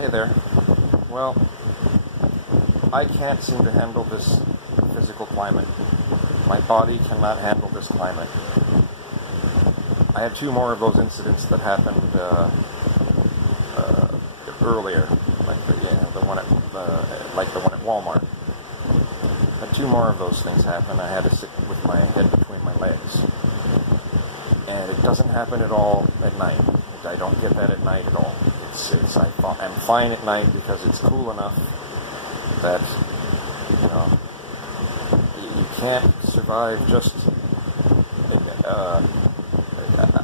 Hey there. Well, I can't seem to handle this physical climate. My body cannot handle this climate. I had two more of those incidents that happened earlier, like the one at Walmart. But two more of those things happened. I had to sit with my head between my legs, and it doesn't happen at all at night. I don't get that at night at all. I'm fine at night because it's cool enough that you can't survive just.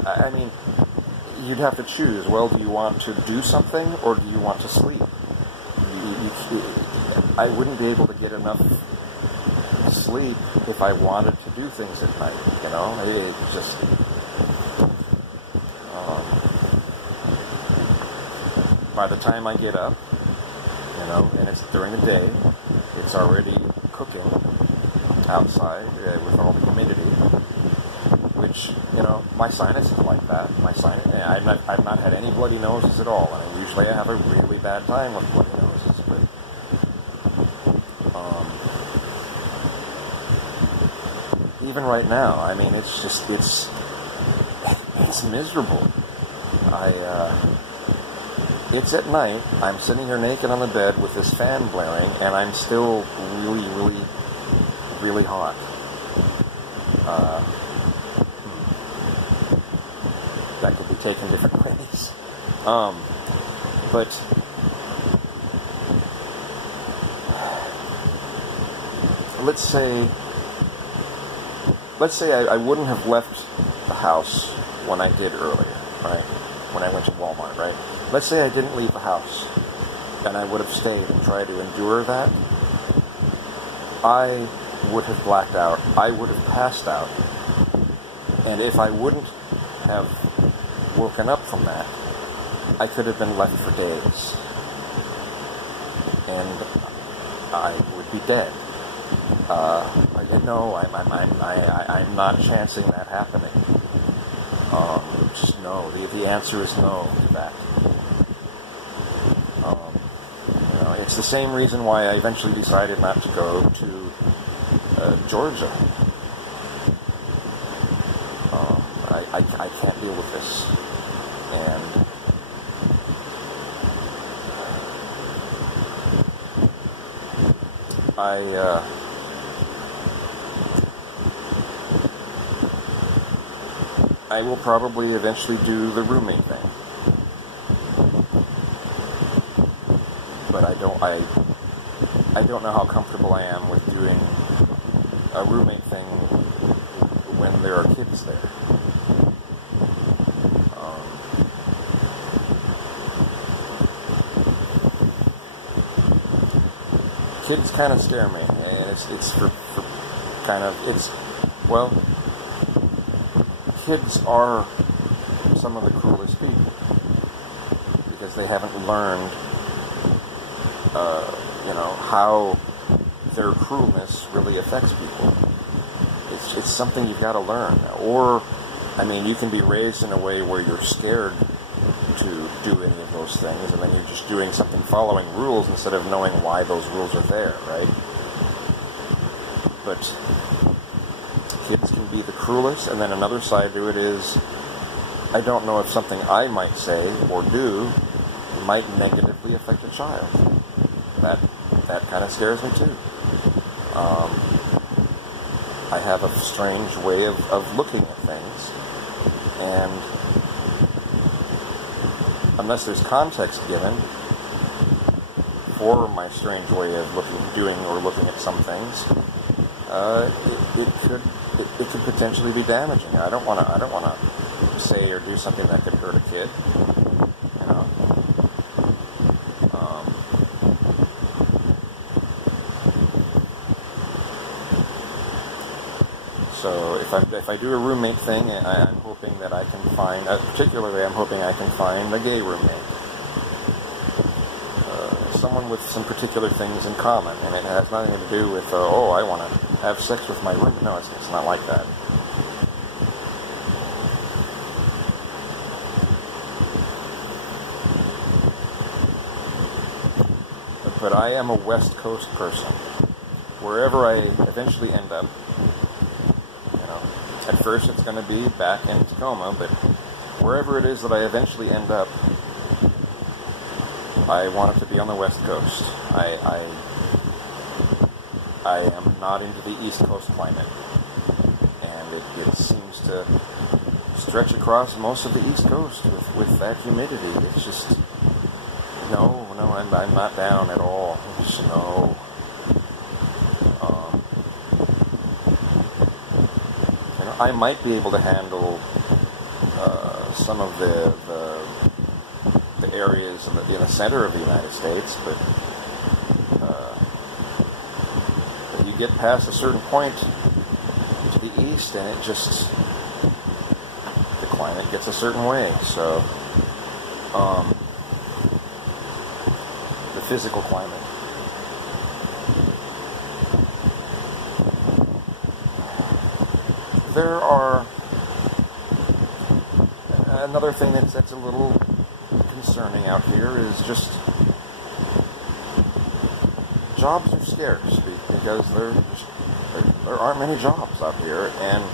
I mean, you'd have to choose. Well, do you want to do something or do you want to sleep? I wouldn't be able to get enough sleep if I wanted to do things at night. It just. By the time I get up, and it's during the day, it's already cooking outside with all the humidity, which, my sinus is like that. I've not had any bloody noses at all. I mean, usually I have a really bad time with bloody noses, but, even right now, I mean, it's miserable. It's at night, I'm sitting here naked on the bed with this fan blaring, and I'm still really, really, really hot. That could be taken different ways. But let's say I wouldn't have left the house when I did earlier, right? When I went to Walmart, right? Let's say I didn't leave the house, and I would have stayed and tried to endure that. I would have blacked out. I would have passed out. And if I wouldn't have woken up from that, I could have been left for days. And I would be dead. I'm not chancing that happening. Just no. The answer is no to that. It's the same reason why I eventually decided not to go to Georgia. I can't deal with this, and I will probably eventually do the roommate thing. But I don't know how comfortable I am with doing a roommate thing when there are kids there. Kids kind of scare me, and it's for kind of, kids are some of the cruelest people because they haven't learned how their cruelness really affects people. It's something you've got to learn. Or, you can be raised in a way where you're scared to do any of those things, and then you're just doing something following rules instead of knowing why those rules are there, right? But kids can be the cruelest, and then another side to it is, I don't know if something I might say or do might negatively affect a child. That kind of scares me too. I have a strange way of looking at things, and unless there's context given for my strange way of looking at some things, it could potentially be damaging. I don't want to say or do something that could hurt a kid. So if I do a roommate thing, I'm hoping that I can find, particularly I'm hoping I can find a gay roommate. Someone with some particular things in common, and it has nothing to do with, I want to have sex with my roommate. No, it's not like that. but I am a West Coast person. Wherever I eventually end up, at first it's going to be back in Tacoma, but wherever it is that I eventually end up, I want it to be on the West Coast. I am not into the East Coast climate, and it seems to stretch across most of the East Coast with that humidity. It's just, no, I'm not down at all. Just no. I might be able to handle some of the areas in the center of the United States, but you get past a certain point to the east, and it just, the climate gets a certain way. So the physical climate. There are another thing that's a little concerning out here is just jobs are scarce because there aren't many jobs out here, and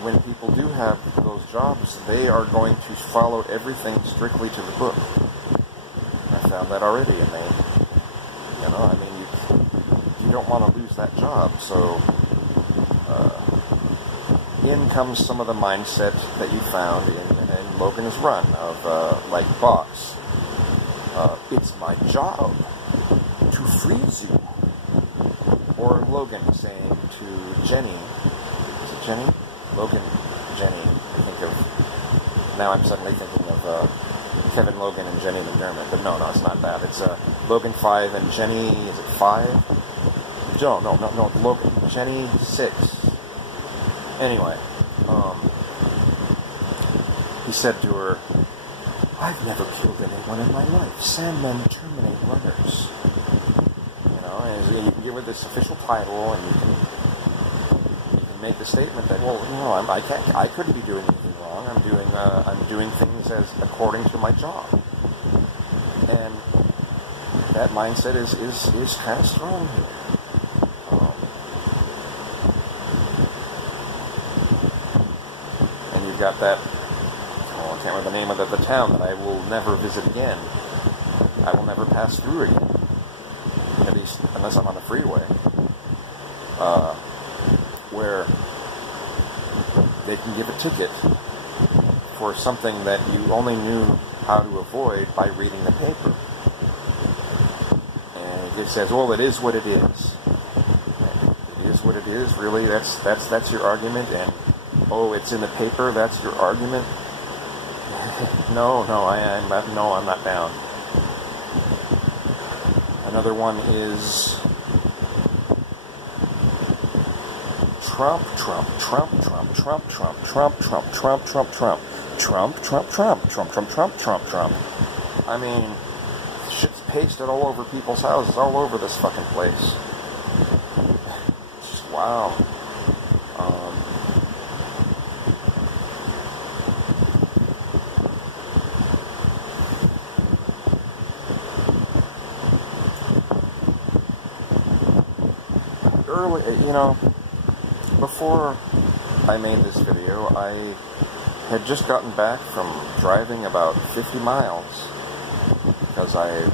when people do have those jobs, they are going to follow everything strictly to the book. I found that already, and you don't want to lose that job, so in comes some of the mindset that you found in Logan's run of, like, boss. It's my job to freeze you. Or Logan saying to Jenny, is it Jenny? Logan, Jenny, I think of, now I'm suddenly thinking of Kevin Logan and Jenny McDermott, but no, it's not that. It's Logan 5 and Jenny, is it 5? No, Logan, Jenny 6. Anyway, he said to her, I've never killed anyone in my life. Sandmen terminate runners. And you can give her this official title, and you can make the statement that, well, I couldn't be doing anything wrong. I'm doing things as according to my job. And that mindset is kind of strong here. Got that, I can't remember the name of the town that I will never visit again. I will never pass through again, at least unless I'm on the freeway, where they can give a ticket for something that you only knew how to avoid by reading the paper. And it says, well, it is what it is. It is what it is, really, that's your argument, and oh, it's in the paper, that's your argument? No, I'm not down. Another one is Trump. I mean, shit's pasted all over people's houses, all over this fucking place. It's just, wow. Before I made this video, I had just gotten back from driving about 50 miles because I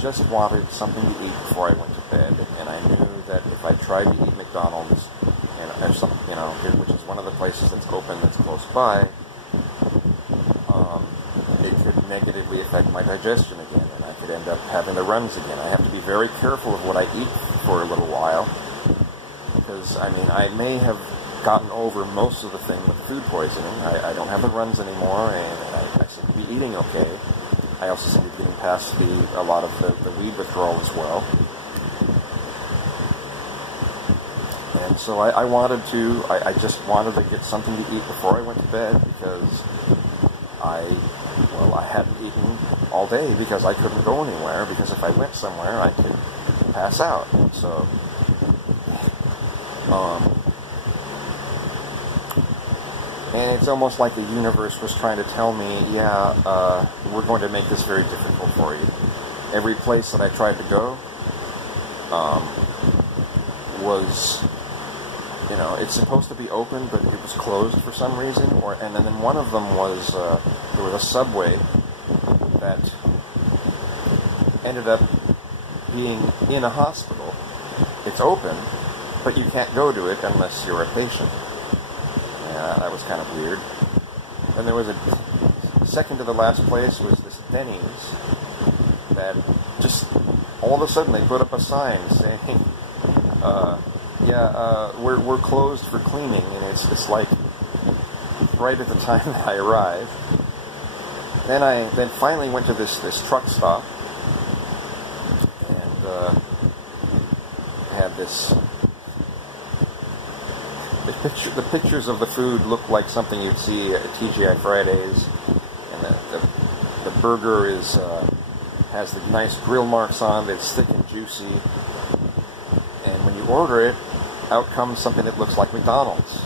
just wanted something to eat before I went to bed, and I knew that if I tried to eat McDonald's, which is one of the places that's open that's close by, it could negatively affect my digestion again, and I could end up having the runs again. I have to be very careful of what I eat for a little while, because, I may have gotten over most of the thing with food poisoning. I don't have the runs anymore, and I seem to be eating okay. I also seem to be getting past a lot of the weed withdrawal as well. And so I just wanted to get something to eat before I went to bed, because I hadn't eaten all day because I couldn't go anywhere, because if I went somewhere I could pass out. So and it's almost like the universe was trying to tell me, we're going to make this very difficult for you. every place that I tried to go was, you know, it's supposed to be open, but it was closed for some reason. And then one of them was, there was a subway that ended up being in a hospital. It's open, but you can't go to it unless you're a patient. Yeah, that was kind of weird. And there was second to the last place was this Denny's that just all of a sudden they put up a sign saying, we're closed for cleaning, and it's like right at the time that I arrived. Then I finally went to this truck stop and had this. The pictures of the food look like something you'd see at TGI Fridays, and the burger has the nice grill marks on it. It's thick and juicy, and when you order it, out comes something that looks like McDonald's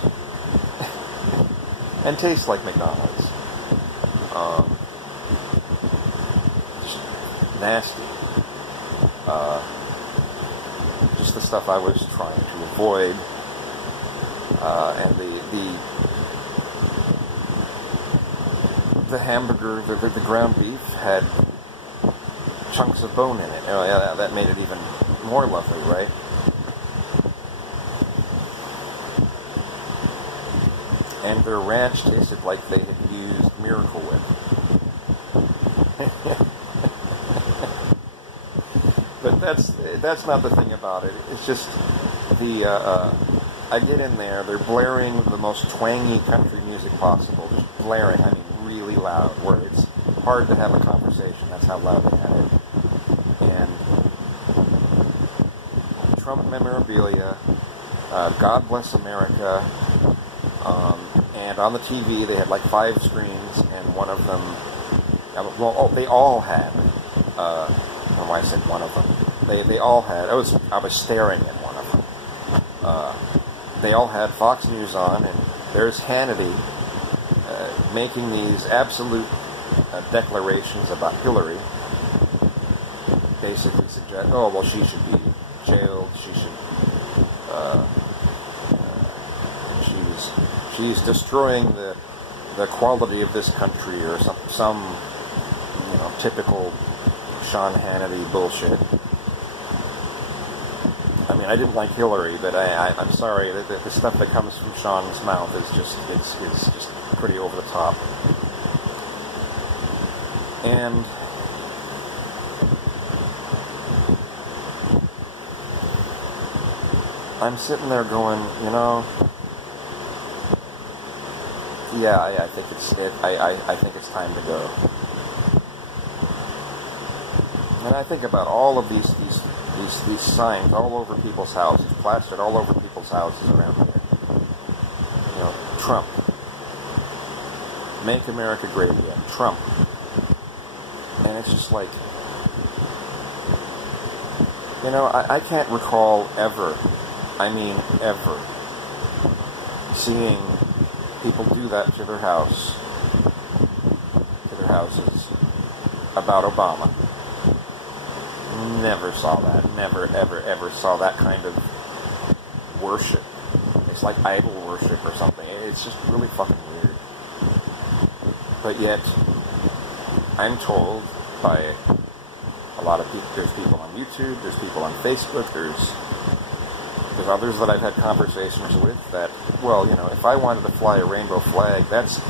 and tastes like McDonald's. Just nasty. Just the stuff I was trying to avoid. And the hamburger, the ground beef had chunks of bone in it. Oh yeah, that made it even more lovely, right? And their ranch tasted like they had used Miracle Whip. But that's not the thing about it. It's just I get in there, they're blaring the most twangy country music possible. Just blaring, I mean really loud, where it's hard to have a conversation. That's how loud they had it. And Trump memorabilia, God Bless America, and on the TV they had like 5 screens, and one of them, they all had, I don't know why I said one of them. They all had, I was staring at one of them. They all had Fox News on, and there's Hannity making these absolute declarations about Hillary. Basically suggest, oh, well, she should be jailed, she's destroying the quality of this country, or some you know, typical Sean Hannity bullshit. I mean, I didn't like Hillary, but I'm sorry that the stuff that comes from Sean's mouth is just pretty over the top. And I'm sitting there going, you know, yeah, I think I think it's time to go. And I think about all of these signs all over people's houses, plastered all over people's houses around here. You know, Trump. Make America Great Again. Trump. And it's just like, you know, I can't recall ever, I mean ever, seeing people do that to their houses about Obama. Never saw that. Never, ever, ever saw that kind of worship. It's like idol worship or something. It's just really fucking weird. But yet, I'm told by a lot of people, there's people on YouTube, there's people on Facebook, there's others that I've had conversations with that, well, you know, if I wanted to fly a rainbow flag, that's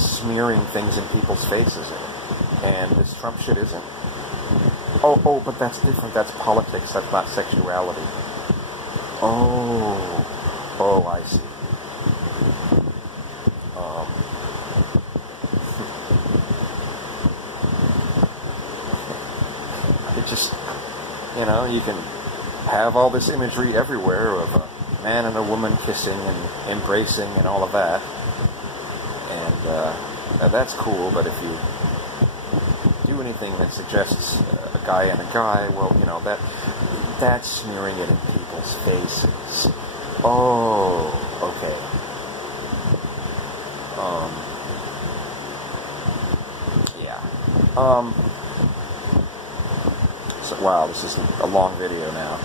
smearing things in people's faces. And this Trump shit isn't. Oh, but that's different. That's politics. That's not sexuality. Oh, I see. It just, you know, you can have all this imagery everywhere of a man and a woman kissing and embracing and all of that. And that's cool, but if you do anything that suggests a guy and a guy, well, you know, that's smearing it in people's faces. Oh, okay. Yeah. wow, this is a long video now.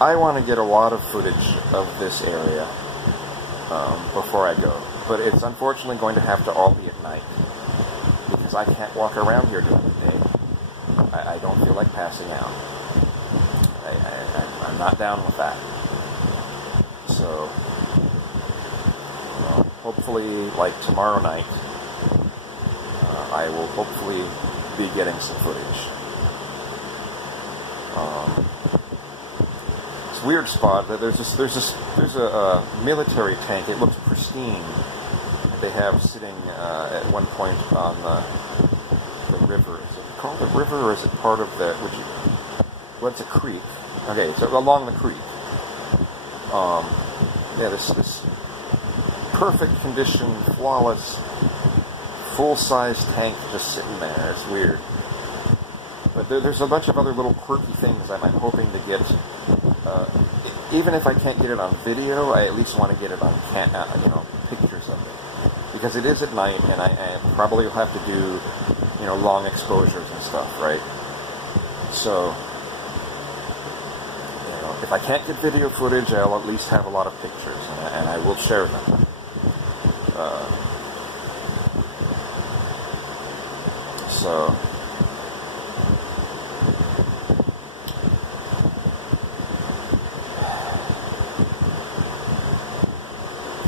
I want to get a lot of footage of this area before I go, but it's unfortunately going to have to all be at night, because I can't walk around here during the day. I don't feel like passing out. I'm not down with that. So, hopefully, like tomorrow night, I will hopefully be getting some footage. It's a weird spot. There's a military tank. It looks pristine. They have sitting at one point on the river. Is it called a river, or is it part of the? What's a creek? Okay, so along the creek. Yeah, this perfect condition, flawless, full-size tank just sitting there. It's weird. But there's a bunch of other little quirky things I'm hoping to get. Even if I can't get it on video, I at least want to get it on pictures of it, because it is at night, and I probably will have to do long exposures and stuff, right? So if I can't get video footage, I'll at least have a lot of pictures, and I will share them. So,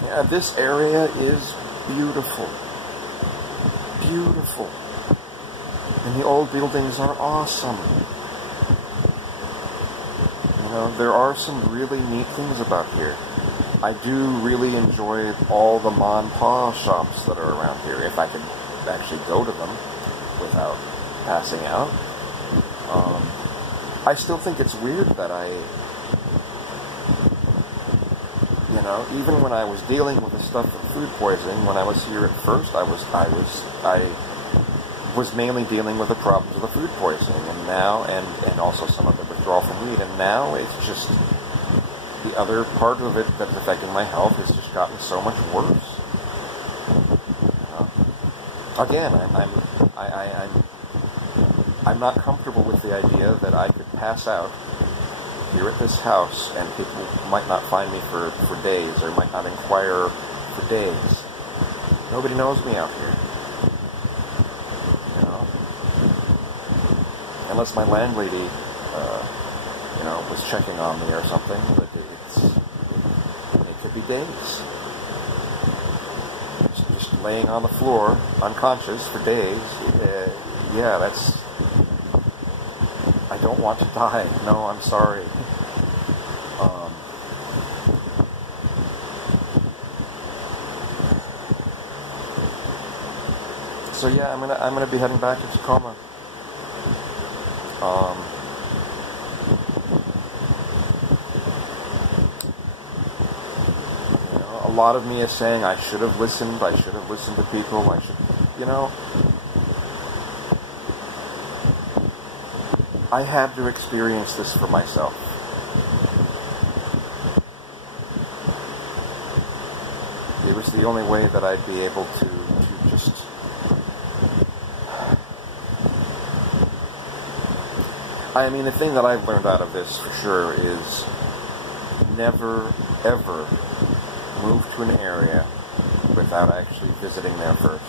yeah, this area is beautiful. Beautiful. And the old buildings are awesome. There are some really neat things about here. I do really enjoy all the ma and pa shops that are around here, if I can actually go to them without passing out. I still think it's weird that even when I was dealing with the stuff with food poisoning, when I was here at first, I was mainly dealing with the problems of the food poisoning, and now, and also some of the withdrawal from weed, and now it's just the other part of it that's affecting my health has just gotten so much worse. Again, I'm not comfortable with the idea that I could pass out here at this house and people might not find me for days, or might not inquire for days. Nobody knows me out here. Unless my landlady, was checking on me or something, but it could be days. Just laying on the floor, unconscious for days. Yeah, I don't want to die. No, I'm sorry. So yeah, I'm gonna be heading back to Tacoma. A lot of me is saying I should have listened to people, I had to experience this for myself. It was the only way that I'd be able to just... the thing that I've learned out of this, for sure, is never, ever move to an area without actually visiting there first.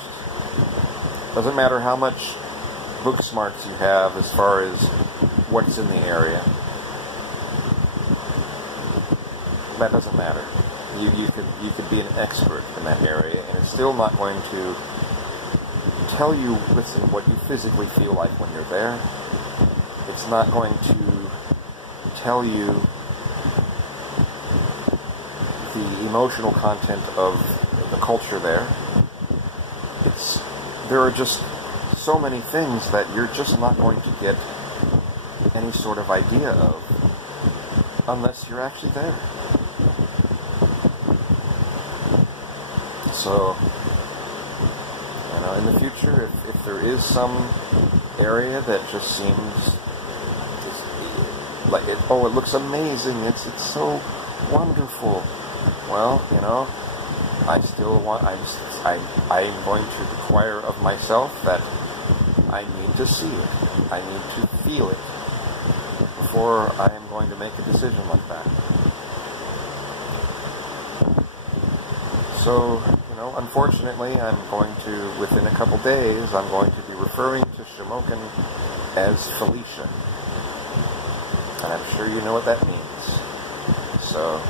Doesn't matter how much book smarts you have as far as what's in the area. That doesn't matter. You could be an expert in that area, and it's still not going to tell you, listen, what you physically feel like when you're there. It's not going to tell you the emotional content of the culture there. There are just so many things that you're just not going to get any sort of idea of unless you're actually there. So, in the future, if there is some area that just seems like it looks amazing, it's so wonderful. Well, I still want, I'm going to require of myself that I need to see it. I need to feel it before I am going to make a decision like that. So, unfortunately, I'm going to, within a couple days, I'm going to be referring to Shamokin as Felicia. And I'm sure you know what that means. So,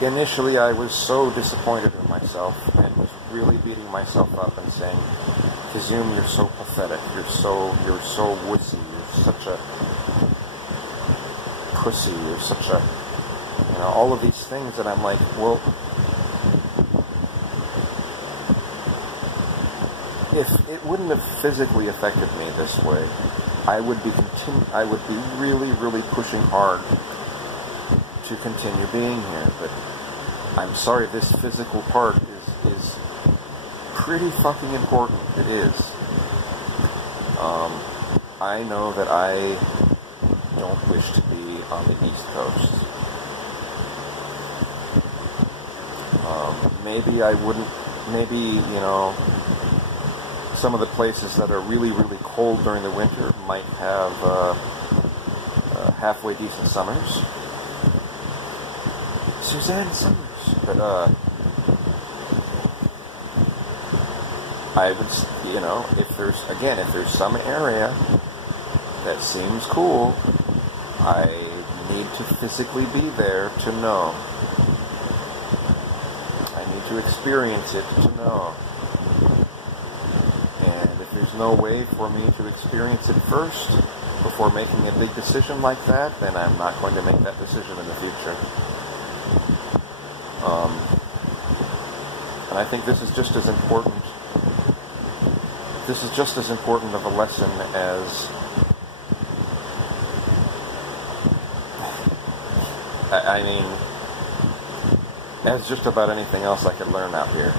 initially I was so disappointed in myself and was really beating myself up and saying, Kazum, you're so pathetic, you're so wussy, you're such a pussy, you're such a, all of these things, and I'm like, well, if it wouldn't have physically affected me this way, I would be really, really pushing hard to continue being here, but I'm sorry, this physical part is pretty fucking important. It is. I know that I don't wish to be on the East Coast. Maybe I wouldn't, some of the places that are really, really cold during the winter might have halfway decent summers. Suzanne Summers. But, I would, if there's some area that seems cool, I need to physically be there to know. I need to experience it to know. And if there's no way for me to experience it first, before making a big decision like that, then I'm not going to make that decision in the future. And I think this is just as important. This is just as important of a lesson as as just about anything else I could learn out here.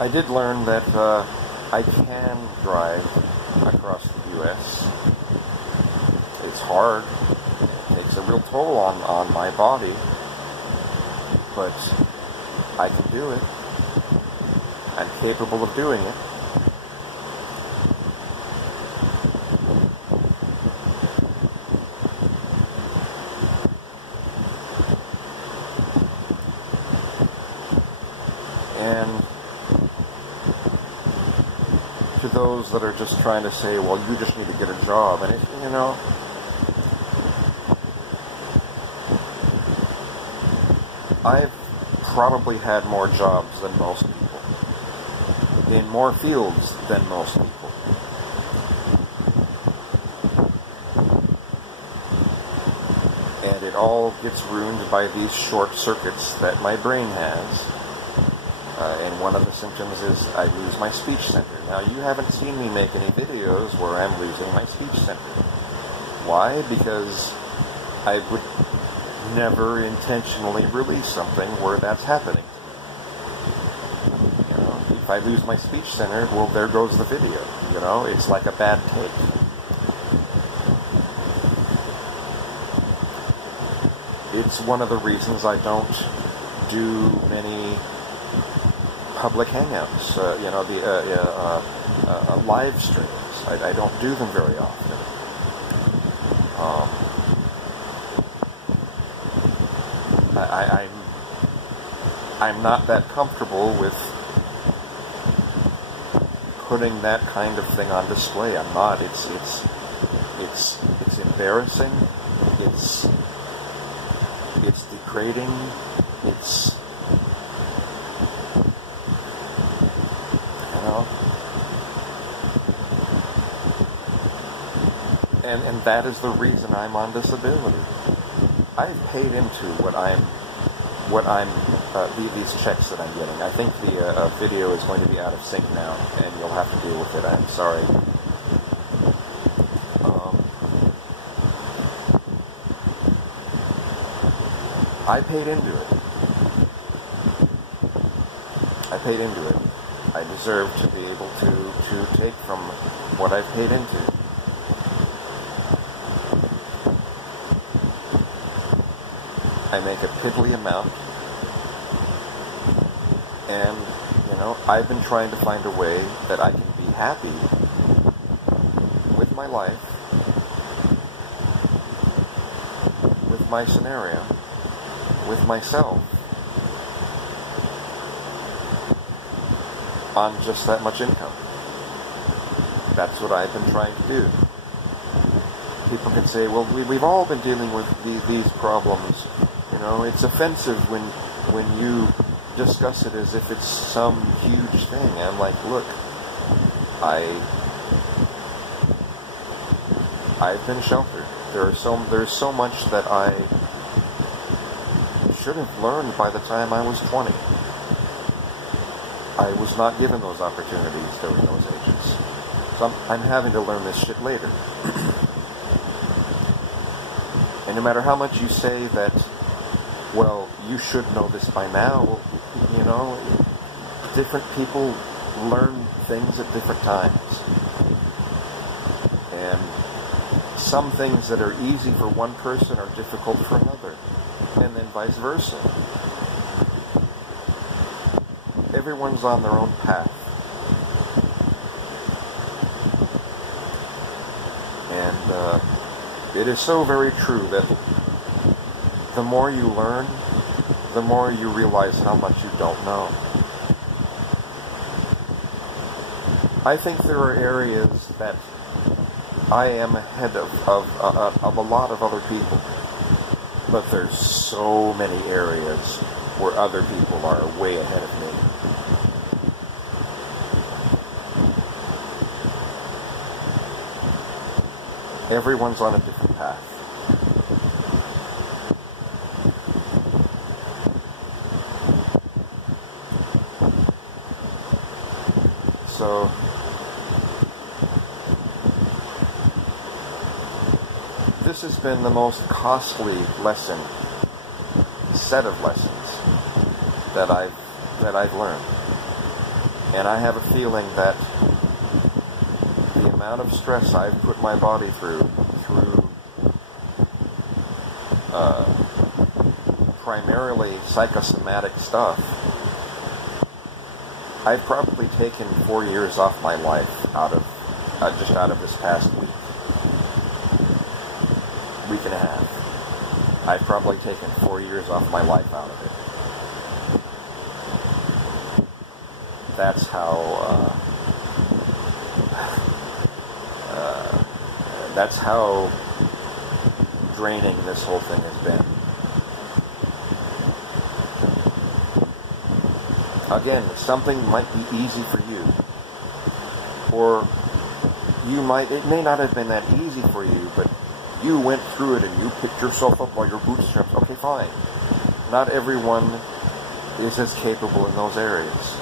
I did learn that I can drive across the U.S. It's hard. It takes a real toll on my body. But I can do it. I'm capable of doing it. And to those that are just trying to say, well, you just need to get a job, and I've probably had more jobs than most people, in more fields than most people. And it all gets ruined by these short circuits that my brain has. And one of the symptoms is I lose my speech center. Now, you haven't seen me make any videos where I'm losing my speech center. Why? Because I would never intentionally release something where that's happening. If I lose my speech center, well, there goes the video. It's like a bad take. It's one of the reasons I don't do many public hangouts, live streams. I don't do them very often. I'm not that comfortable with putting that kind of thing on display. I'm not. It's embarrassing. It's degrading. It's and that is the reason I'm on disability. I've paid into these checks that I'm getting. I think the video is going to be out of sync now, and you'll have to deal with it. I'm sorry. I paid into it. I deserve to be able to take from what I've paid into. I make a piddly amount, and, I've been trying to find a way that I can be happy with my life, with my scenario, with myself, on just that much income. That's what I've been trying to do. People can say, well, we've all been dealing with these problems. It's offensive when you discuss it as if it's some huge thing. I'm like, look, I've been sheltered. There's so much that I should have learned by the time I was 20. I was not given those opportunities during those ages. So I'm having to learn this shit later. And no matter how much you say that, well, you should know this by now, different people learn things at different times. And some things that are easy for one person are difficult for another. And then vice versa. Everyone's on their own path. And it is so very true that the more you learn, the more you realize how much you don't know. I think there are areas that I am ahead of a lot of other people, but there's so many areas where other people are way ahead of me. Everyone's on a different path. So, this has been the most costly set of lessons that I've learned. And I have a feeling that the amount of stress I've put my body through primarily psychosomatic stuff, I've probably taken 4 years off my life out of this past week and a half. I've probably taken 4 years off my life out of it. That's how draining this whole thing has been. Again, something might be easy for you, or it may not have been that easy for you, but you went through it and you picked yourself up by your bootstraps. Okay, fine. Not everyone is as capable in those areas.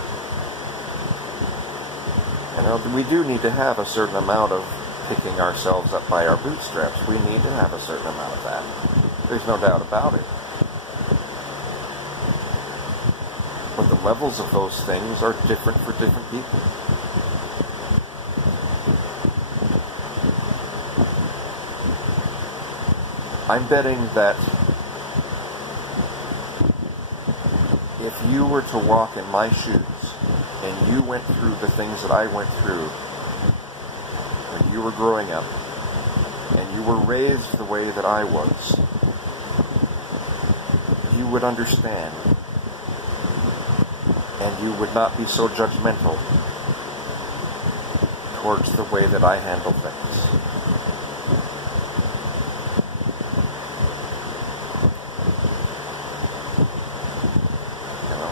We do need to have a certain amount of picking ourselves up by our bootstraps. We need to have a certain amount of that. There's no doubt about it. But the levels of those things are different for different people. I'm betting that if you were to walk in my shoes and you went through the things that I went through when you were growing up and you were raised the way that I was, you would understand. And you would not be so judgmental towards the way that I handle things.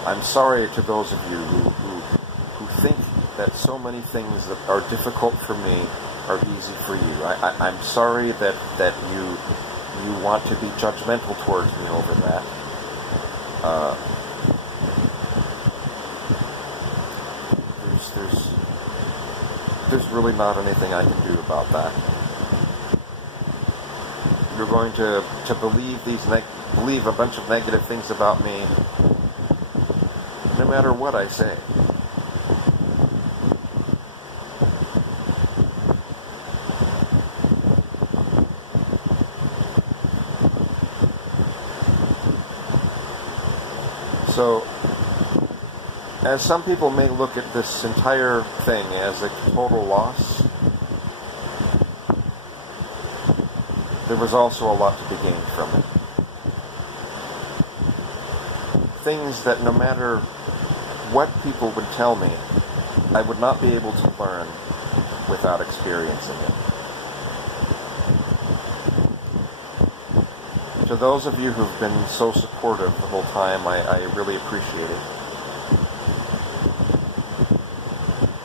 I'm sorry to those of you who think that so many things that are difficult for me are easy for you. I'm sorry that you want to be judgmental towards me over that. There's really not anything I can do about that. You're going to believe believe a bunch of negative things about me, no matter what I say. So, as some people may look at this entire thing as a total loss, there was also a lot to be gained from it. Things that no matter what people would tell me, I would not be able to learn without experiencing it. To those of you who've been so supportive the whole time, I really appreciate it.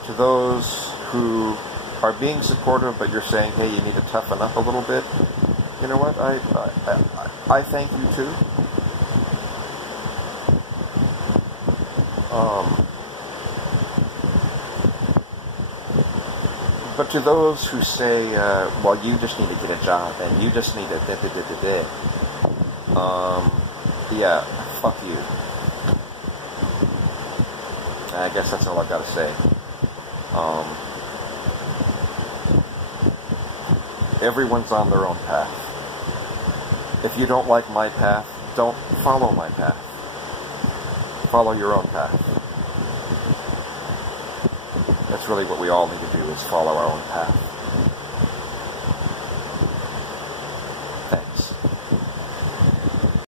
To those who are being supportive, but you're saying, hey, you need to toughen up a little bit, you know what? I thank you too. But to those who say, well, you just need to get a job, and you just need to yeah, fuck you. I guess that's all I've got to say. Everyone's on their own path. If you don't like my path, don't follow my path. Follow your own path. That's really what we all need to do, is follow our own path.